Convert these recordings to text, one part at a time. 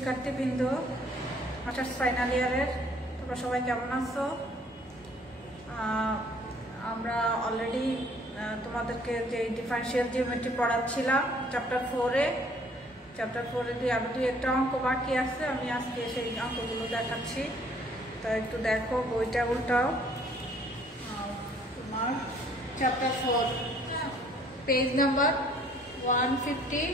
শিক্ষার্থীবৃন্দ, masters final ইয়ারের তোমরা সবাই কেমন আছো? আমরা অলরেডি তোমাদেরকে যে ডিফারেন্সিয়াল জিওমেট্রি পড়াচ্ছিলাম চ্যাপ্টার 4-এ দিয়ে আরো দুই একটা অঙ্ক বাকি আছে। আমি আজকে সেই অঙ্কগুলো দেখাচ্ছি, তো একটু দেখো, বইটা উল্টাও। তোমার চ্যাপ্টার 4 পেজ নাম্বার 150,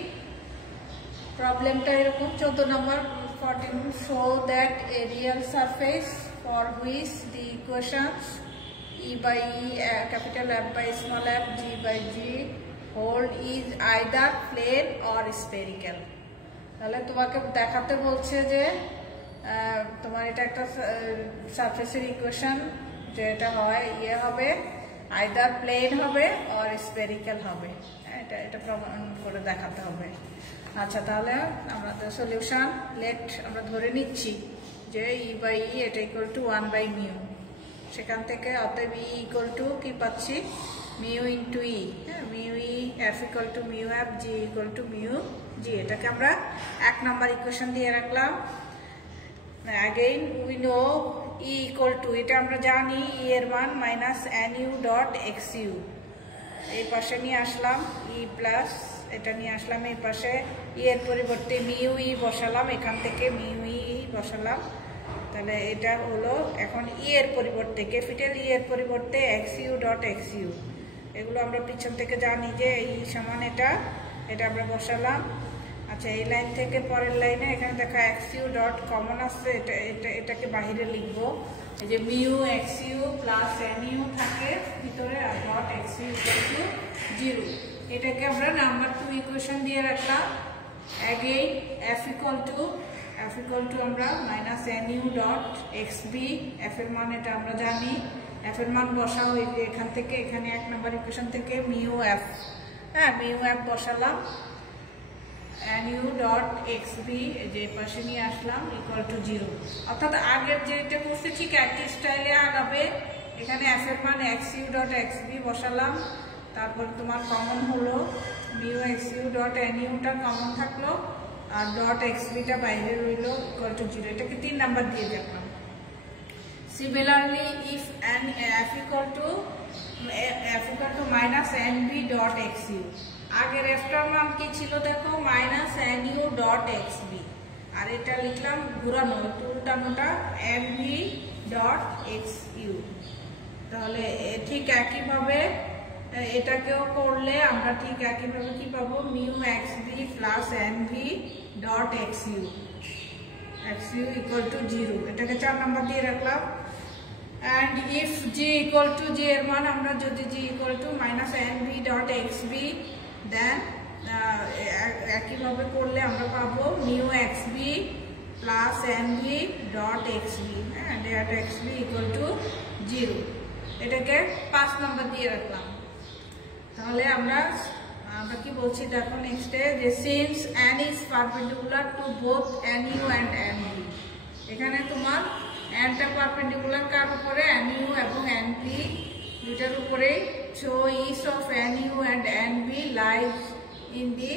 প্রবলেমটা এরকম 14 নম্বর 14, show that a real surface for which the equations E by E, capital F by small f, G by G hold is either plane or spherical। তাহলে তোমাকে দেখাতে বলছে যে তোমার এটা একটা সারফেসের ইকুয়েশন, যে এটা হয় হবে আইদার প্লেন হবে অর স্পেরিক্যাল হবে। এটা প্রমাণ করে দেখাতে হবে। আচ্ছা, তাহলে আমাদের সলিউশন আমরা ধরে নিচ্ছি যে E by E এটা ইকুয়াল টু 1 by mu। সেখান থেকে অতএব E ইকুয়াল টু কি পাচ্ছি, mu into E। Mu E, F equal to mu F, G equal to mu G। এটাকে আমরা 1 নাম্বার ইকুয়েশন দিয়ে রাখলাম। Again we know E equal to, এটা আমরা জানি E এর মান মাইনাস NU ডট XU। এই পাশে নিয়ে আসলাম E প্লাস, এটা নিয়ে আসলাম এই পাশে। E এর পরিবর্তে মিউ E বসালাম, এখান থেকে মিউ E বসালাম। তাহলে এটা হলো এখন E এর পরিবর্তে, ক্যাপিটাল E এর পরিবর্তে XU ডট XU। এগুলো আমরা পিছন থেকে জানি যে E সমান এটা আমরা বসালাম। আচ্ছা, এই লাইন থেকে পরের লাইনে এখানে দেখা XU ডট কমন আসছে, এটাকে বাহিরে লিখবো। এই যে মিউ XU প্লাস NU থাকে ভিতরে, আর ডট XU ইকুয়াল টু 0। এটাকে আমরা নাম্বার 2 ইকুয়েশন দিয়ে রাখলাম। অ্যাগেইন F ইকুয়াল টু আমরা minus NU dot XB। F এর মান এটা আমরা জানি, F এর মান বসাও এখান থেকে, এখানে 1 নাম্বার ইকুয়েশন থেকে মিউ F, মিউ F বসালাম। NU ডট XB যে পাশে নিয়ে আসলাম ইকুয়াল টু 0। অর্থাৎ আগের যেটা করছে ঠিক একই স্টাইলে আগাবে। এখানে F এর মান XU ডট XB বসালাম, তারপর তোমার কমন হলো মিউ XU ডট NUটা কমন থাকলো, আর ডট XBটা বাইরে রইল ইকুয়াল টু 0। এটাকে 3 নাম্বার দিয়ে দেখলাম। Similarly if F equal to minus NB dot XU। আগের এফটার মান কি ছিল দেখো, মাইনাস NU ডট XB, আর এটা লিখলাম ঘুরানো উল্টানোটা NB ডট XU। তাহলে ঠিক একইভাবে এটাকেও করলে আমরা ঠিক একইভাবে কি পাবো, mu XB plus NB dot XU equal to 0। এটাকে 4 নাম্বার দিয়ে রাখলাম। And if G equal to, G এর মান আমরা যদি G equal to minus NB dot XB দেন একইভাবে করলে আমরা পাবো mu XB plus NB dot XB, dot XB equal to 0। এটাকে 5 নাম্বার দিয়ে রাখলাম। তাহলে আমরা কি বলছি দেখো নেক্সটে, যে since N is perpendicular to both NU and NB। এখানে তোমার Nটা পারপেন্ডিকুলার কার উপরে, NU এবং NB দুটার উপরে। So each of NU and NB lies in the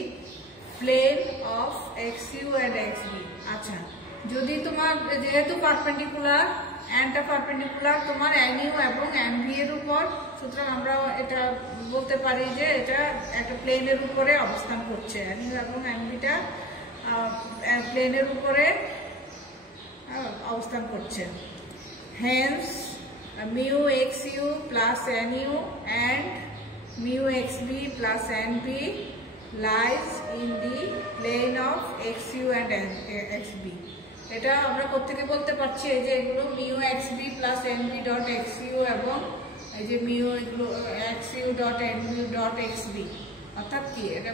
plane of XU and XB। আচ্ছা, যদি তোমার যেহেতু পারপেন্ডিকুলার, Nটা পারপেন্ডিকুলার তোমার NU এবং NB এর উপর, সুতরাং আমরা এটা বলতে পারি যে এটা একটা প্লেনের উপরে অবস্থান করছে। NU এবং NBটা প্লেনের উপরে অবস্থান করছে। Hence mu XU plus NU and mu XB plus NB lies in the plane of XU and XB। এটা আমরা কোত্থেকে বলতে পারছি, এই যে এগুলো mu XB plus NB dot XU এবং এই যে mu XU dot NB dot XB। অর্থাৎ কি, এটা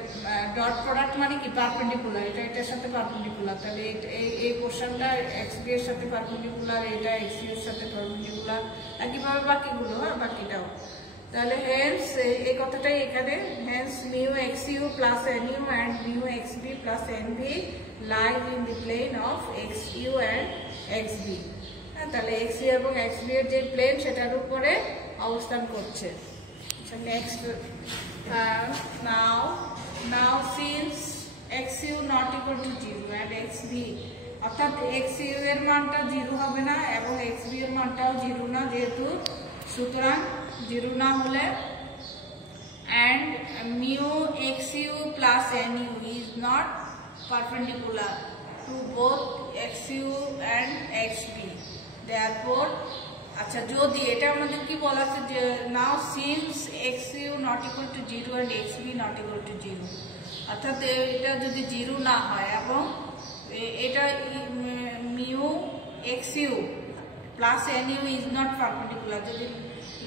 ডট প্রোডাক্ট মানে কি, পারপেন্ডিকুলার, এটা এটার সাথে পারপেন্ডিকুলার। তাহলে এই পোর্শনটা XB এর সাথে পারপেন্ডিকুলার, এটা XU এর সাথে পারপেন্ডিকুলার, একইভাবে বাকিগুলো, বাকিটাও। তাহলে হেন্স এই কথাটাই এখানে, hence mu XU plus NU and mu XB plus NB lie in the plane of XU and XB। তাহলে XU এবং XB এর যে প্লেন সেটার উপরে অবস্থান করছে। আচ্ছা, next, now since XU not equal to 0 and XB অর্থাৎ এক্স ইউ এর মানটা 0 হবে না এবং এক্স বি এর মানটাও 0 না, যেহেতু সুতরাং 0 না হলে and mu xu plus nu is not perpendicular to both xu and xb. Therefore, আচ্ছা যদি এটা আমাদের কি বলা আছে যে now since xu not equal to 0 and xb not equal to 0, অর্থাৎ এটা যদি 0 না হয় এবং এটা mu xu plus nu is not perpendicular, যদি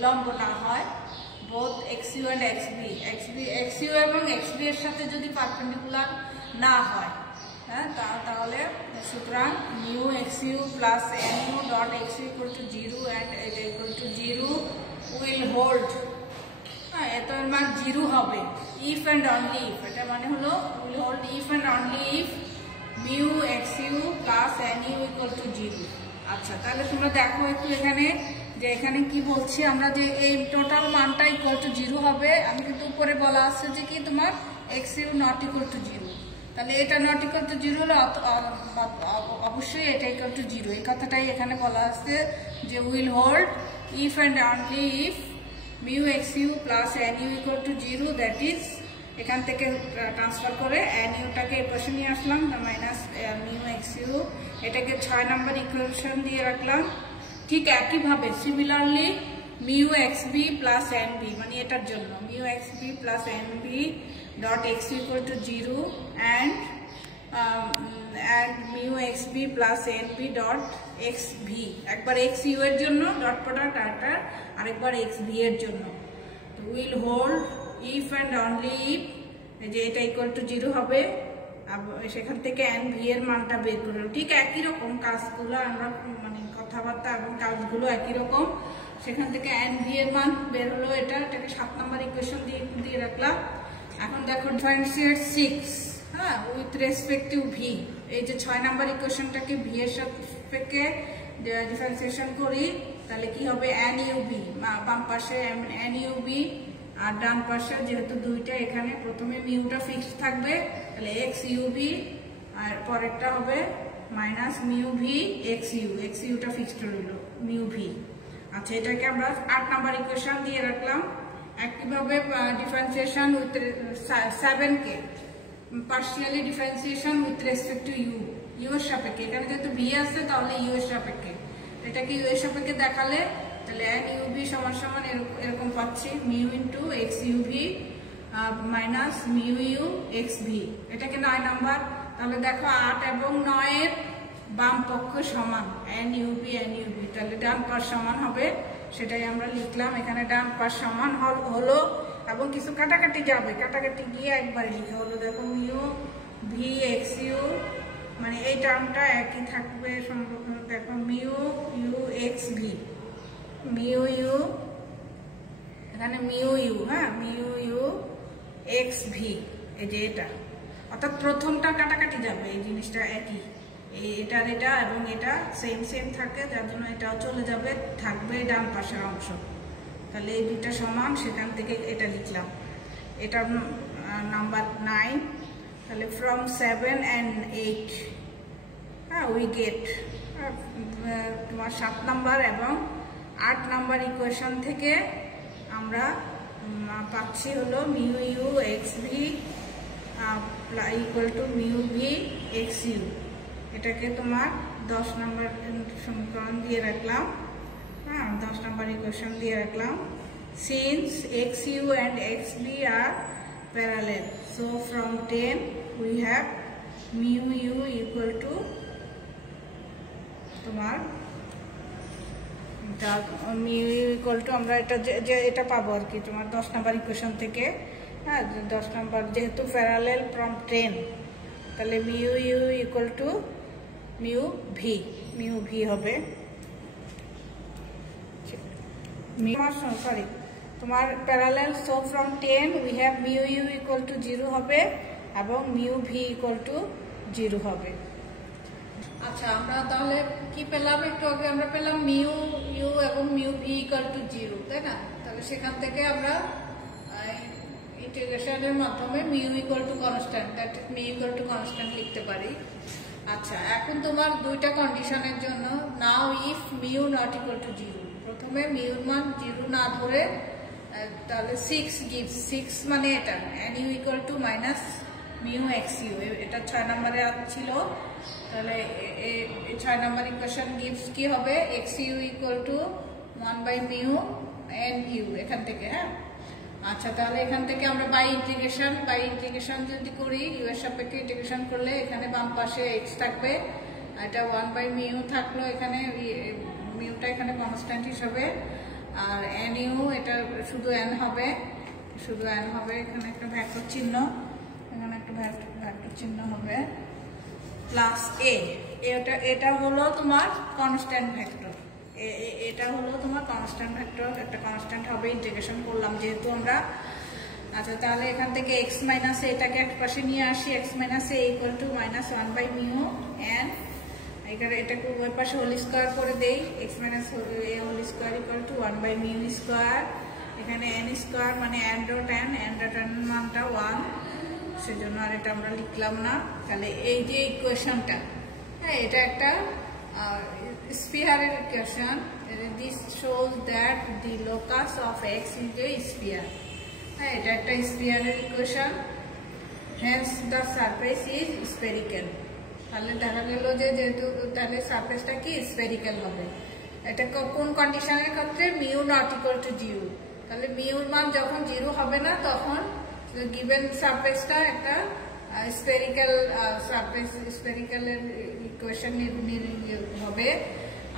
লম্ব না হয় both xu and xu এবং xb এর সাথে যদি পারপেন্ডিকুলার না হয়, হ্যাঁ, তাহলে সুতরাং mu xu plus nu dot xu equal to 0 and এটা equal to 0 will hold, হ্যাঁ, এটা মান 0 হবে if and only if, এটা মানে হলো will hold if and only if mu xu plus nu equal to 0. আচ্ছা, তাহলে তোমরা দেখো একটু এখানে যে এখানে কি বলছি আমরা যে এই টোটাল মানটা ইকুয়াল টু 0 হবে। আমি কিন্তু উপরে বলা আছে যে কি তোমার xu নট ইকুয়াল টু 0, তাহলে এটা নট ইকুয়াল টু 0 হলে অবশ্যই এটা ইকুয়াল টু 0, এই কথাটাই এখানে বলা আছে যে will hold if and only if mu xu plus nu equal to 0, that is এখান থেকে ট্রান্সফার করে nuটাকে এই পাশে নিয়ে আসলাম মাইনাস mu xu, এটাকে 6 নম্বর ইকুয়েশন দিয়ে রাখলাম। ঠিক একইভাবে similarly mu xb plus nb, মানে এটার জন্য mu xb plus nb dot x equal to 0 and mu xb plus nb dot xv, একবার xu এর জন্য ডট প্রোডাক্ট আরেকবার xv এর জন্য will hold if and only if, যে এটা ইকুয়াল টু 0 হবে, সেখান থেকে nv এর মানটা বের করলাম। ঠিক একই রকম কাজগুলো আমরা মানে কথাবার্তা এবং কাজগুলো একই রকম, সেখান থেকে nv এর মান বের হলো, এটাকে 7 নম্বর ইকুয়েশন দিয়ে রাখলাম। এখন দেখো ডিফারেন্সিয়েট 6, হ্যাঁ, উইথ রেসপেক্ট টু ভি, এই যে 6 নম্বর ইকুয়েশনটাকে ভি এর সাপেক্ষে ডিফারেন্সিয়েশন করি, তাহলে কি হবে nub, বাম পাশে nub আর ডান পাশে যেহেতু দুইটা, এখানে প্রথমে মিউটা ফিক্সড থাকবে, তাহলে xub আর পরেরটা হবে মাইনাস মিউ ভি xuটা ফিক্সড রইল মিউ ভি। আচ্ছা, এটাকে আমরা 8 নাম্বার ইকুয়েশন দিয়ে রাখলাম। একইভাবে ডিফারেন্সিয়েশন উইথ 7কে partially differentiation with respect to U এর সাপেক্ষে, এখানে যেহেতু ভি আছে তাহলে ইউ এর সাপেক্ষে, এটাকে ইউ এর সাপেক্ষে দেখালে তাহলে nub সমান সমান এরকম পাচ্ছি mu into xub minus mu u xv, এটাকে 9 নাম্বার। তাহলে দেখো 8 এবং 9 এর বাম পক্ষ সমান nub, তাহলে ডান পাশ সমান হবে, সেটাই আমরা লিখলাম এখানে। ডান পাশ সমান হলো এবং কিছু কাটাকাটি যাবে, কাটাকাটি গিয়ে একবারে লিখা হলো। দেখো মিউ ভি xu, মানে এই টার্মটা একই থাকবে সম্ভব। দেখো mu u xv, mu u, এখানে মিউ ইউ, হ্যাঁ, মিউ ইউ xv, এই যে এটা, অর্থাৎ প্রথমটা কাটাকাটি যাবে, এই জিনিসটা একই, এটা এবং এটা সেম থাকে, যার জন্য এটাও চলে যাবে, থাকবে ডান পাশের অংশ। তাহলে এই দুইটা সমান, সেখান থেকে এটা লিখলাম। এটা নাম্বার 9। তাহলে ফ্রম 7 and 8, হ্যাঁ, উই গেট তোমার 7 নাম্বার এবং 8 নাম্বার ইকুয়েশন থেকে আমরা পাচ্ছি হলো mu u xv equal to mu v xu, এটাকে তোমার 10 নম্বর সমীকরণ দিয়ে রাখলাম, হ্যাঁ, 10 নম্বর ইকুয়েশন দিয়ে রাখলাম। Since xu and xv are parallel, so from 10 we have mu u equal to তোমার মিউ ইকুয়াল টু, আমরা এটা পাবো আর কি তোমার 10 নম্বর ইকুয়েশন থেকে, হ্যাঁ, 10 নম্বর যেহেতু প্যারালেল ফ্রম 10, তাহলে mu u equal to mu v হবে। সরি, তোমার parallel, so from 10 we have mu u equal to 0 হবে এবং মিউ ভি ইকুয়াল টু 0 হবে। আচ্ছা, আমরা তাহলে কি পেলাম? একটু আগে আমরা পেলাম মিউ ইউ এবং মিউ ভি ইকুয়াল টু 0, তাই না? তাহলে সেখান থেকে আমরা ইন্টিগ্রেশনের মাধ্যমে mu equal to constant, that is mu equal to constant লিখতে পারি। আচ্ছা, এখন তোমার দুইটা কন্ডিশনের জন্য নাও if mu not equal to 0, প্রথমে মিউর মান 0 না ধরে তাহলে 6 গিভস 6 মানে এটা nu equal to minus mu x u, এটা 6 নম্বরে ছিল। তাহলে এই 6 নম্বর ইকুয়েশন গিভস কি হবে, x u equal to 1 by mu n u এখান থেকে। হ্যাঁ, আচ্ছা, তাহলে এখান থেকে আমরা বাই ইন্টিগ্রেশন যদি করি, ইউ এর সাপেক্ষে ইন্টিগ্রেশন করলে এখানে বাম পাশে এক্স থাকবে, এটা 1 বাই মিউ থাকলো, এখানে মিউটা এখানে কনস্ট্যান্ট হিসেবে, আর এন ইউ এটা শুধু এন হবে, এখানে একটা ভেক্টর চিহ্ন, এখানে একটা ভেক্টর চিহ্ন হবে প্লাস এ, এটা হলো তোমার কনস্ট্যান্ট ভেক্টর, এটা হলো তোমার কনস্ট্যান্ট ভেক্টর, একটা কনস্ট্যান্ট হবে, ইন্টিগ্রেশন করলাম যেহেতু আমরা। আচ্ছা, তাহলে এখান থেকে x মাইনাস এটাকে এক পাশে নিয়ে আসি, x minus a equal to minus 1 by mu n, এখানে এটাকে ওই পাশে হোল স্কোয়ার করে দেই, x minus a whole square equal to 1 by mu square, এখানে n স্কোয়ার মানে n ডট n মানটা 1, সেজন্য আর এটা আমরা লিখলাম না। তাহলে এই যে ইকুয়েশনটা, হ্যাঁ, এটা একটা sphere equation. This shows that the locus of x is a sphere. এটা একটা sphere equation, hence the surface is spherical. তাহলে দেখা গেল যে যেহেতু তাহলে সারফেসটা কি স্ফেরিক্যাল হবে। এটা কোন কন্ডিশনের ক্ষেত্রে, মিউ নট ইকুয়াল টু 0, তাহলে মিউর মান যখন 0 হবে না তখন গিভেন সারফেসটা একটা স্ফেরিক্যাল সারফেস, স্ফেরিক্যালের ইকুয়েশন হবে।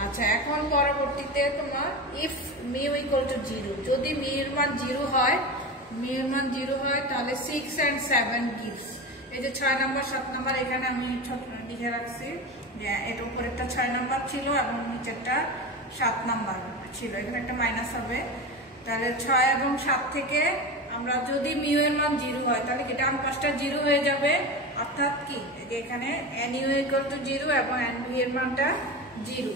আচ্ছা, এখন পরবর্তীতে তোমার ইফ মিউ ইকুয়াল টু 0, যদি মিউর মান 0 হয়, তাহলে 6 and 7 গিভস, এই যে 6 নম্বর 7 নম্বর এখানে আমি লিখে রাখছি যে এর উপর একটা 6 নম্বর ছিল এবং নিচেরটা 7 নম্বর ছিল, এখানে একটা মাইনাস হবে। তাহলে 6 এবং 7 থেকে আমরা যদি মিউ এর মান 0 হয় তাহলে কি ডান পাশটা 0 হয়ে যাবে, অর্থাৎ কি যে এখানে nu ইকুয়াল টু 0 এবং nv এর মানটা 0,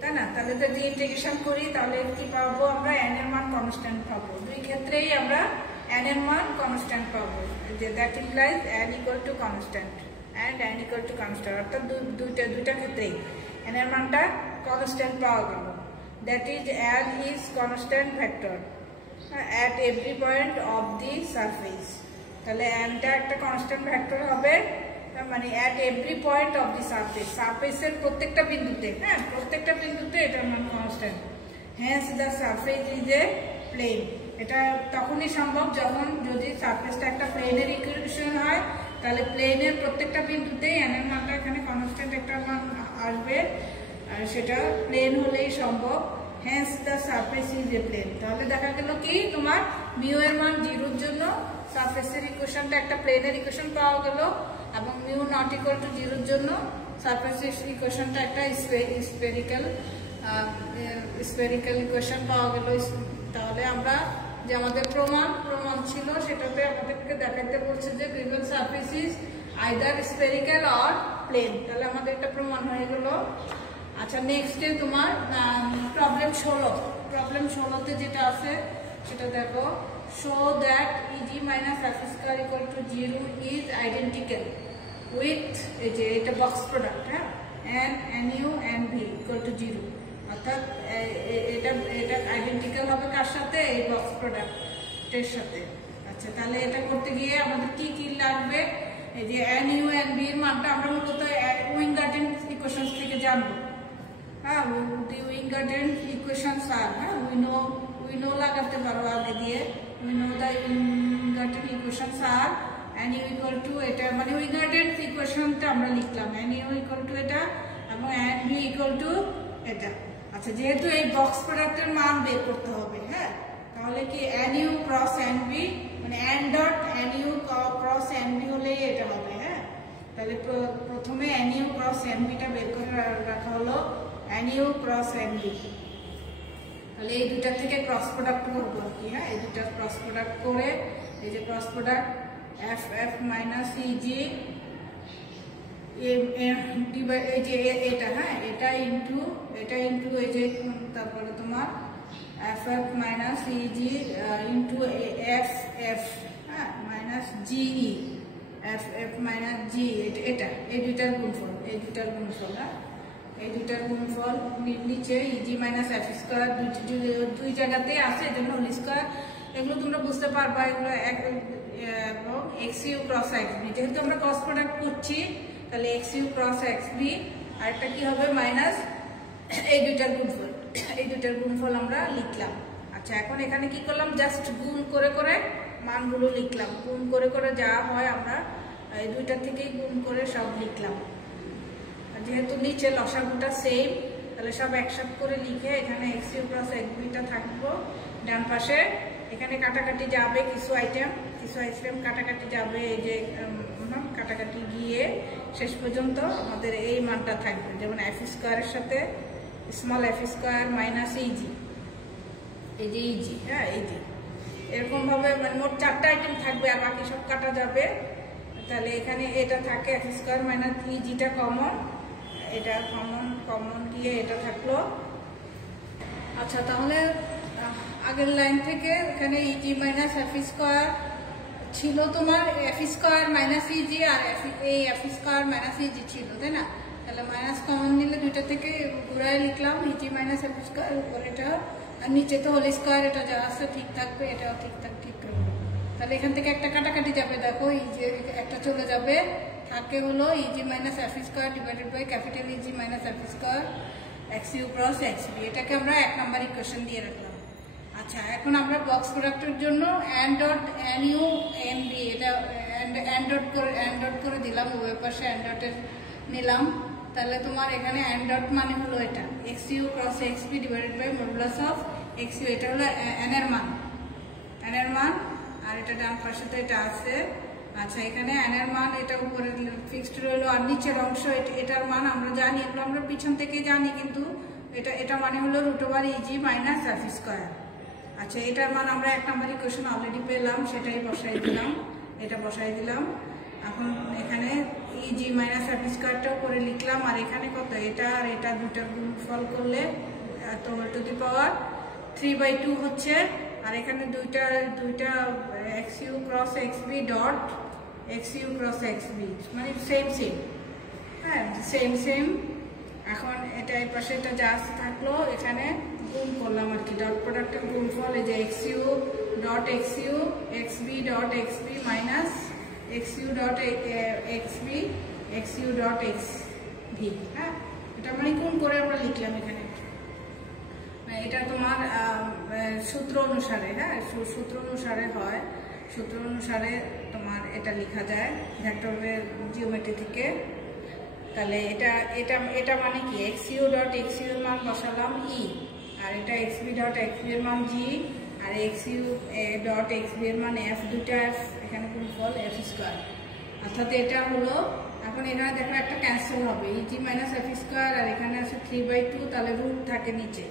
তাই না? তাহলে যদি ইন্টিগ্রেশন করি তাহলে কি পাবো আমরা, n এর মান কনস্ট্যান্ট পাবো, দুই ক্ষেত্রেই আমরা n এর মান কনস্ট্যান্ট পাবো, যে that implies n equal to constant and n equal to constant, অর্থাৎ দুইটা ক্ষেত্রেই n এর মানটা কনস্ট্যান্ট পাওয়া গেল। That is n is constant vector at every point of the surface, তাহলে n টা একটা কনস্ট্যান্ট ভেক্টর হবে, মানে at every point of the surface, সারফেসের প্রত্যেকটা বিন্দুতে, হ্যাঁ, প্রত্যেকটা বিন্দুতে এটার মান constant. hence the surface is a plane, এটা তখনই সম্ভব যখন যদি সারফেসটা একটা প্লেনের ইকুয়েশন হয়, তাহলে প্লেনের প্রত্যেকটা বিন্দুতেই n এর মানটা এখানে কনস্ট্যান্ট একটা মান আসবে, আর সেটা প্লেন হলেই সম্ভব। hence the surface is a plane, তাহলে দেখা গেল কি তোমার মিউ এর মান 0 এর জন্য সারফেসের ইকুয়েশনটা একটা প্লেনের ইকুয়েশন পাওয়া গেল, এবং মিউ নট ইকুয়াল টু 0 এর জন্য সারফেসের ইকুয়েশনটা একটা স্ফেরিক্যাল ইকুয়েশন পাওয়া গেল। তাহলে আমরা যে আমাদের প্রমাণ ছিল সেটাতে আমাদেরকে দেখাতে বলছে যে given surface is either spherical or plane, তাহলে আমাদের একটা প্রমাণ হয়ে গেল। আচ্ছা, নেক্সট তোমার প্রবলেম 16তে যেটা আছে সেটা দেখো, show that eg minus f square equal to 0 is identical with, এই যে এটা বক্স প্রোডাক্ট, হ্যাঁ, n nu n v equal to 0, অর্থাৎ এটা আইডেন্টিক্যাল হবে কার সাথে, এই বক্স প্রোডাক্টের সাথে। আচ্ছা, তাহলে এটা করতে গিয়ে আমাদের কি কি লাগবে, এই যে nu n v এর মানটা আমরা মূলত উইঙ্গার্টেন ইকুয়েশনস থেকে জানবো। হ্যাঁ, the Weingarten equations are, we know লাগাতে পারো আগে দিয়ে, we know the Weingarten equations are nu equal to এটা, মানে Weingarten ইকুয়েশনটা আমরা লিখলাম nu equal to এটা এবং nv equal to এটা। আচ্ছা, যেহেতু এই বক্স প্রোডাক্টের মান বের করতে হবে, হ্যাঁ, তাহলে কি nu ক্রস nv মানে n dot nu cross nv হলেই এটা হবে। হ্যাঁ, তাহলে প্রথমে nu ক্রস nv টা বের করে রাখা হলো, nu ক্রস nv, তাহলে এই দুটা থেকে ক্রস প্রোডাক্ট করব কি, হ্যাঁ, এই দুটা ক্রস প্রোডাক্ট করে এই যে cross product ff minus eg এই যে এটা, হ্যাঁ, এটা ইনটু এই যে তারপরে তোমার ff minus eg into ff, হ্যাঁ, minus ge, F F minus G, এটা এই দুইটার গুণফল, এই দুইটার গুণফল। হ্যাঁ, এই দুইটার গুণফল নিচে ইজি মাইনাস এফ স্কোয়ার দুই জায়গাতেই আছে, এই জন্য হোল স্কোয়ার। এগুলো তোমরা বুঝতে পারবা, এগুলো এবং X you cross x B, যেহেতু আমরা ক্রস প্রোডাক্ট করছি তাহলে X you cross x B, আর একটা কি হবে মাইনাস এই দুইটার গুণফল, এই দুইটার গুণফল আমরা লিখলাম। আচ্ছা, এখন এখানে কি করলাম, জাস্ট গুণ করে করে মানগুলো লিখলাম, গুণ করে করে যা হয় আমরা এই দুইটা থেকেই গুণ করে সব লিখলাম। যেহেতু নিচে লসাগুটা সেম, তাহলে সব একসাথে করে লিখে এখানে x you cross x beta থাকবো ডান পাশে। এখানে কাটাকাটি যাবে, কিছু আইটেম কাটাকাটি যাবে, এই যে কাটাকাটি গিয়ে শেষ পর্যন্ত আমাদের এই মানটা থাকবে, যেমন এফ স্কোয়ারের সাথে small F square minus easy, এই যে ইজি। হ্যাঁ, ইজি এরকম ভাবে মানে মোট 4টা আইটেম থাকবে, আর বাকি সব কাটা যাবে। তাহলে এখানে এটা থাকে এফ স্কোয়ার মাইনাস ইজিটা কমন, এটা কমন গিয়ে এটা থাকলো। আচ্ছা, তাহলে আগের লাইন থেকে এখানে ইজি মাইনাস এফ স্কোয়ার ছিল তোমার এফ স্কোয়ার মাইনাস ইজি, আর এই এফ স্কোয়ার মাইনাস ইজি ছিল, তাই না? তাহলে মাইনাস কমন নিলে দুইটা থেকে ঘুরাই লিখলাম ইজি মাইনাস এফ স্কোয়ার, উপর এটা, আর নিচে তো হোল স্কোয়ার, এটা যা আছে ঠিক থাকবে, এটাও ঠিক করবে। তাহলে এখান থেকে একটা কাটাকাটি যাবে, দেখো ইজি একটা চলে যাবে, থাকে হলো EG minus F square divided by capital EG minus F square x you cross x b, এটাকে আমরা 1 নম্বর ইকুয়েশন দিয়ে রাখলাম। আচ্ছা, এখন আমরা বক্স প্রোডাক্টের জন্য n dot N U N b, এটা এন ডট করে দিলাম, উভয় পাশে এন ডটের নিলাম। তাহলে তোমার এখানে এন ডট মানে হলো এটা x you cross x b divided by modulus of x u, এটা হলো এন এর মান, আর এটা ডান পাশে তো এটা আছে। আচ্ছা, এখানে এন এর মান এটা উপরে ফিক্সড রইলো, আর নিচের অংশ এটার মান আমরা জানি, এগুলো আমরা পিছন থেকে জানি, কিন্তু এটা মানে হলো root over EG minus F square. আচ্ছা, এটার মান আমরা 1 নম্বর ইকুয়েশন অলরেডি পেলাম, সেটাই বসাই দিলাম, এটা বসাই দিলাম। এখন এখানে ইজি মাইনাস এফ স্কোয়ারটাও করে লিখলাম, আর এখানে কত, এটা আর এটা দুইটা গুণফল করলে তো টু দি পাওয়ার 3/2 হচ্ছে, আর এখানে দুইটা x you cross x B dot X U cross x b, মানে সেম। হ্যাঁ, সেম। এখন এটা এই পাশে এটা যা থাকলো এখানে গুণ করলাম আর কি, ডট প্রোডাক্টের গুণফল, এই যে x you dot x u x B dot x b minus x you dot x b x you dot x v. হ্যাঁ, এটা মানে গুণ করে আমরা লিখলাম এখানে। এটা তোমার সূত্র অনুসারে, হ্যাঁ সূত্র অনুসারে হয়, সূত্র অনুসারে তোমার এটা লেখা যায় ভেক্টরের জিওমেট্রি থেকে। তাহলে এটা মানে কি, X you dot x U এর মান বসালাম ই, আর এটা X B dot x B এর মান জি, আর X you dot x B এর মান এফ, দুটা এফ, এখানে গুণফল এফ স্কোয়ার। অর্থাৎ এটা হলো, এখন এখানে দেখো একটা ক্যান্সেল হবে, ইজি মাইনাস এফ স্কোয়ার, আর এখানে আছে 3/2, তাহলে রুট থাকে নিচে,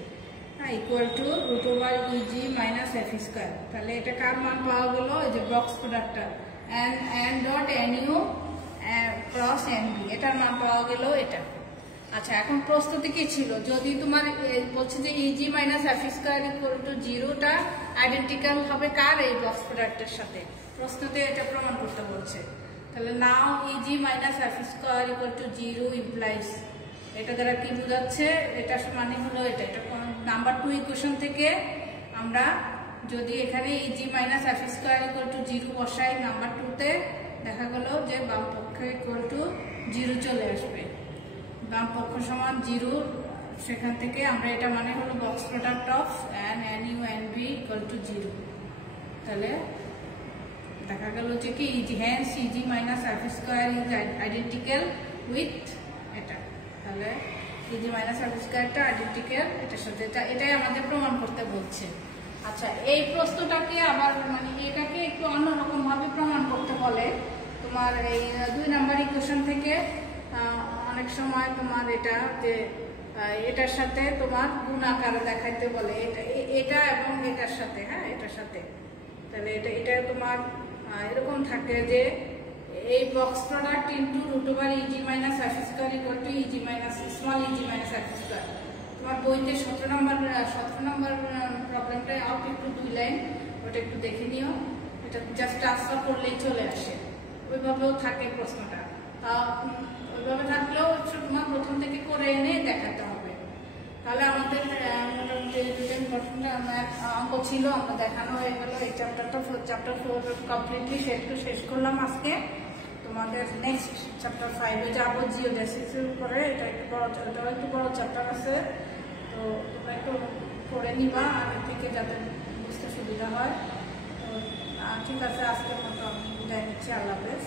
হ্যাঁ, equal to root over EG minus F square. তাহলে এটা কার মান পাওয়া গেল, এই যে বক্স প্রোডাক্টটা N dot N U cross N B, এটার মান পাওয়া গেল এটা। আচ্ছা, এখন প্রস্তুতি কি ছিল, যদি তোমার বলছে যে E G minus F square equal to 0টা আইডেন্টিক্যাল হবে কার, এই বক্স প্রোডাক্টের সাথে, প্রশ্নতে এটা প্রমাণ করতে বলছে। তাহলে now E G minus F square equal to 0 implies, এটা দ্বারা কি বোঝাচ্ছে, এটা মানে হলো এটা নাম্বার 2 ইকুয়েশন থেকে আমরা যদি এখানে easy minus F square equal to 0 বসাই নাম্বার 2তে, দেখা গেল যে বাম পক্ষে ইকুয়াল টু 0 চলে আসবে, বাম পক্ষ সমান 0, সেখান থেকে আমরা এটা মানে হলো box product of N U N B equal to 0। তাহলে দেখা গেল যে কি hence EG minus F square is identical with এটা, তাহলে ইজি মাইনাস এফ স্কোয়ারটা আইডেন্টিক্যাল এটার সাথে, এটাই আমাদের প্রমাণ করতে বলছে। আচ্ছা, এই প্রশ্নটাকে আবার মানে এটাকে একটু অন্যরকম ভাবে প্রমাণ করতে বলে, তোমার এই 2 নম্বর ইকুয়েশন থেকে অনেক সময় তোমার এটা যে এটার সাথে তোমার গুণ আকারে দেখাইতে বলে, এটা এবং এটার সাথে, হ্যাঁ এটার সাথে। তাহলে এটা তোমার এরকম থাকে যে এই box product into root over EG minus F square equal to EG minus small EG minus F square. তোমার বইতে 17 নম্বর প্রবলেমটা আউট একটু 2 লাইন, ওটা একটু দেখে নিও, এটা জাস্ট ট্রান্সফার করলেই চলে আসে। ওইভাবেও থাকে প্রশ্নটা, ওইভাবে থাকলেও তোমার প্রথম থেকে করে এনে দেখাতে হবে। তাহলে আমাদের মোটামুটি দুটো ইম্পর্টেন্ট অঙ্ক ছিল, আমরা দেখানো হয়ে গেল। এই চ্যাপ্টার 4 কমপ্লিটলি শেষ করলাম আজকে। তোমাদের নেক্সট চ্যাপ্টার 5 এ যাবো, জিওডেসিসের উপরে। এটা একটু বড় চ্যাপ্টার আছে, তো তোমরা একটু পড়ে নিবা আগে থেকে যাতে বুঝতে সুবিধা হয়। তো ঠিক আছে, আজকের মতো আমি বিদায় নিচ্ছি। আল্লাহ হাফেজ।